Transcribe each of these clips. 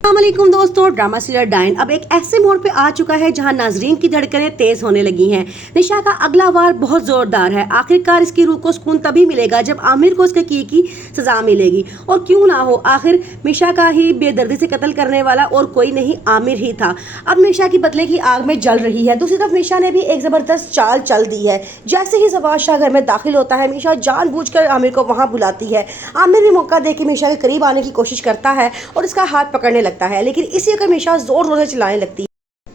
अस्सलामुअलैकुम दोस्तों, drama serial dine अब एक ऐसे मोड़ पे आ चुका है जहां नाजरीन की धड़कनें तेज होने लगी हैं। निशा का अगला वार बहुत जोरदार है। आखिरकार इसकी रूह को सुकून तभी मिलेगा जब आमिर को उसके की सजा मिलेगी। और क्यों ना हो, आखिर निशा का ही बेदर्दी से कत्ल करने वाला और कोई नहीं आमिर ही था। अब निशा की बदले की आग में जल रही है। दूसरी तरफ निशा ने भी एक जबरदस्त चाल चल दी है। जैसे ही जवाद शाह घर में दाखिल होता है, निशा जानबूझकर आमिर को वहां बुलाती है। आमिर भी मौका देकर निशा के करीब आने की कोशिश करता है और इसका हाथ पकड़ने लगता है, लेकिन इसी वक्त निशा जोर जोर से चिल्लाने लगती है।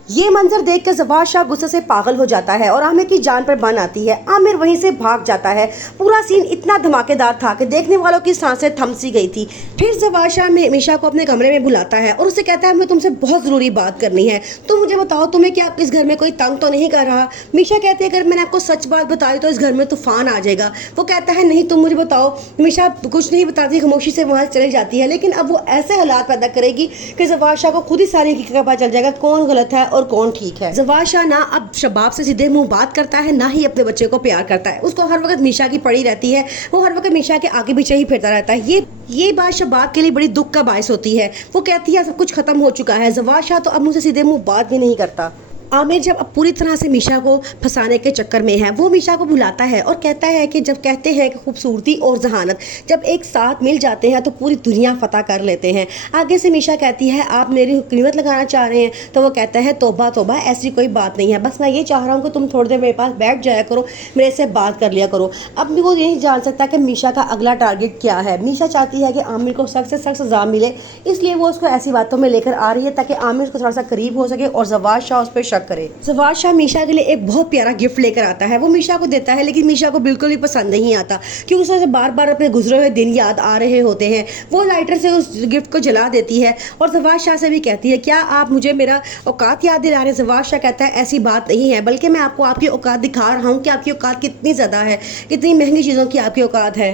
ये मंजर देखकर जवाद शाह गुस्से से पागल हो जाता है और आमिर की जान पर बन आती है। आमिर वहीं से भाग जाता है। पूरा सीन इतना धमाकेदार था कि देखने वालों की सांसें थम सी गई थी। फिर जवाद शाह निशा को अपने कमरे में बुलाता है और उससे कहता है, मुझे तुमसे बहुत ज़रूरी बात करनी है। तुम मुझे बताओ, तुम्हें क्या इस घर में कोई तंग तो नहीं कर रहा? निशा कहती है, अगर मैंने आपको सच बात बताई तो इस घर में तूफान आ जाएगा। वो कहता है, नहीं तुम मुझे बताओ। निशा कुछ नहीं बताती, खामोशी से वहाँ चली जाती है। लेकिन अब वो ऐसे हालात पैदा करेगी कि जवाद शाह को खुद ही सारी हकीकत का पता चल जाएगा, कौन गलत है और कौन ठीक है। जवाद शाह ना अब शबाब से सीधे मुंह बात करता है, ना ही अपने बच्चे को प्यार करता है। उसको हर वक्त निशा की पड़ी रहती है। वो हर वक्त निशा के आगे पीछे ही फिरता रहता है। ये बात शबाब के लिए बड़ी दुख का बायस होती है। वो कहती है, सब कुछ खत्म हो चुका है। जवाद शाह तो अब मुझसे सीधे मुंह बात भी नहीं करता। आमिर जब अब पूरी तरह से मीशा को फंसाने के चक्कर में है, वो मीशा को बुलाता है और कहता है कि जब कहते हैं कि खूबसूरती और जहानत जब एक साथ मिल जाते हैं तो पूरी दुनिया फतह कर लेते हैं। आगे से मीशा कहती है, आप मेरी कीमत लगाना चाह रहे हैं? तो वो कहता है, तौबा तौबा, ऐसी कोई बात नहीं है। बस मैं ये चाह रहा हूँ कि तुम थोड़ी देर मेरे पास बैठ जाया करो, मेरे से बात कर लिया करो। अब भी वो यही जान सकता है कि मीशा का अगला टारगेट क्या है। मीशा चाहती है कि आमिर को सख्त से सख्त सजा मिले, इसलिए वो उसको ऐसी बातों में लेकर आ रही है ताकि आमिर उसको थोड़ा सा करीब हो सके और जवाद शाह उस पर शक करे। जवाद शाह मीशा के लिए एक बहुत प्यारा गिफ्ट लेकर आता है। वो मीशा को देता है, लेकिन मीशा को बिल्कुल भी पसंद नहीं आता क्योंकि उसे बार बार अपने गुजरे हुए दिन याद आ रहे होते हैं। वो लाइटर से उस गिफ्ट को जला देती है और जवाद शाह से भी कहती है, क्या आप मुझे मेरा औकात याद दिला रहे हैं? जवाद शाह कहता है, ऐसी बात नहीं है, बल्कि मैं आपको आपकी औकात दिखा रहा हूँ कि आपकी औकात कितनी ज़्यादा है, कितनी महंगी चीज़ों की आपकी औकात है।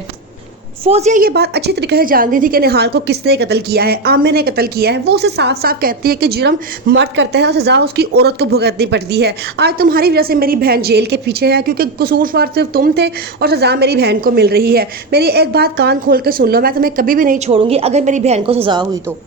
फौजिया ये बात अच्छी तरीके से जानती थी कि निहाल को किसने कत्ल किया है। आमिर ने कत्ल किया है। वो उसे साफ साफ कहती है कि जुर्म मर्द करता है और सजा उसकी औरत को भुगतनी पड़ती है। आज तुम्हारी वजह से मेरी बहन जेल के पीछे है क्योंकि कसूरवार सिर्फ तुम थे और सजा मेरी बहन को मिल रही है। मेरी एक बात कान खोल के सुन लो, मैं तुम्हें कभी भी नहीं छोड़ूंगी अगर मेरी बहन को सजा हुई तो।